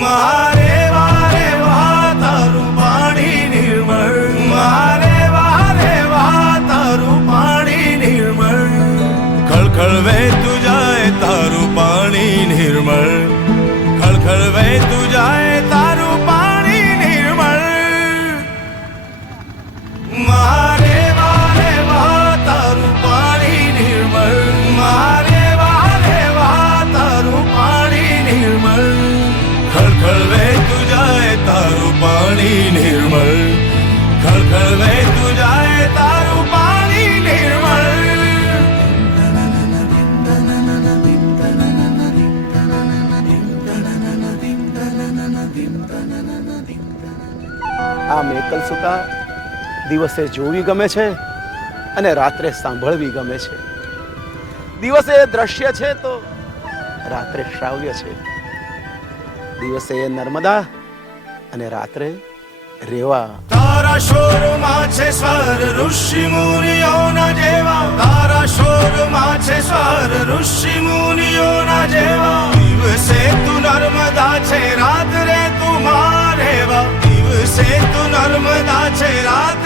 મારે વારે વાહ તારું પાણી નિર્મળ, મારે વારે વાહ તારું પાણી નિર્મળ, ખળખળ વહેતું જાય તારું પાણી નિર્મળ, ખળખળ વહેતું જાય તારું પાણી નિર્મળ. મારે વારે વાહ તારું પાણી નિર્મળ, મારે વારે વાહ તારું પાણી નિર્મળ, ખળખળ વહેતું જાય તારું પાણી નિર્મળ, ખળખળ વહેતું જાય તારું પાણી નિર્મળ. આમ એકલ સુતા દિવસે જોવી ગમે છે અને રાત્રે સાંભળવી ગમે છે. દિવસે દ્રશ્ય છે તો રાત્રે શ્રાવ્ય છે. દિવસે નર્મદા અને રાત્રે રેવા. તારા શોરમાં છે સ્વર ઋષિ મુનિઓના જેવા, તારા શોરમાં છે સ્વર ઋષિ મુનિઓના જેવા. દિવસે તું નર્મદા છે રાત્રે તું મારેવા, દિવસે તું નર્મદા છે રાત્રે